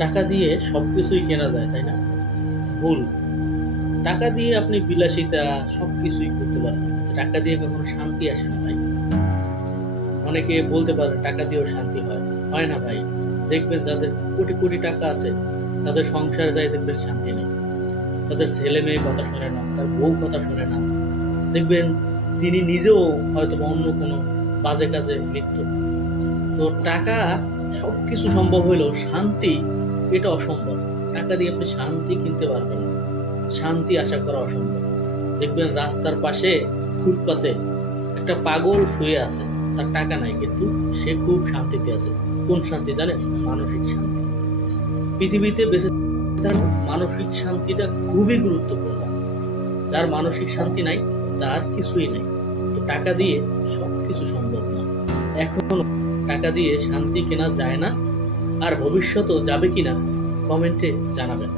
টাকা দিয়ে সবকিছুই কেনা যায়, তাই না? ভুল। টাকা দিয়ে আপনি বিলাসিতা সবকিছুই করতে পারবেন, টাকা দিয়ে কখনো শান্তি আসে না ভাই। অনেকে বলতে পারে টাকা দিয়েও শান্তি হয়, হয় না ভাই। দেখবেন যাদের কোটি কোটি টাকা আছে, তাদের সংসার যায় দেখবেন শান্তি নেই, তাদের ছেলে মেয়ে কথা শোনে না, তার বউ কথা শোনে না। দেখবেন তিনি নিজেও হয়তো বা অন্য কোনো বাজে কাজে লিপ্ত। তো টাকা সবকিছু সম্ভব হইলেও শান্তি এটা অসম্ভব। টাকা দিয়ে আপনি শান্তি কিনতে পারবেন না, শান্তি আশা করা অসম্ভব। দেখবেন রাস্তার পাশে ফুটপাতে একটা পাগল শুয়ে আছে, তার টাকা নাই কিন্তু সে খুব শান্তিতে আছে। কোন শান্তি জানেন? মানসিক শান্তি। পৃথিবীতে বেঁচে থাকার মানসিক শান্তিটা খুবই গুরুত্বপূর্ণ। যার মানসিক শান্তি নাই তার কিছুই নাই। তো টাকা দিয়ে সবকিছু সম্ভব না, এখনো টাকা দিয়ে শান্তি কেনা যায় না, আর ভবিষ্যতেও যাবে কিনা কমেন্টে জানাবেন।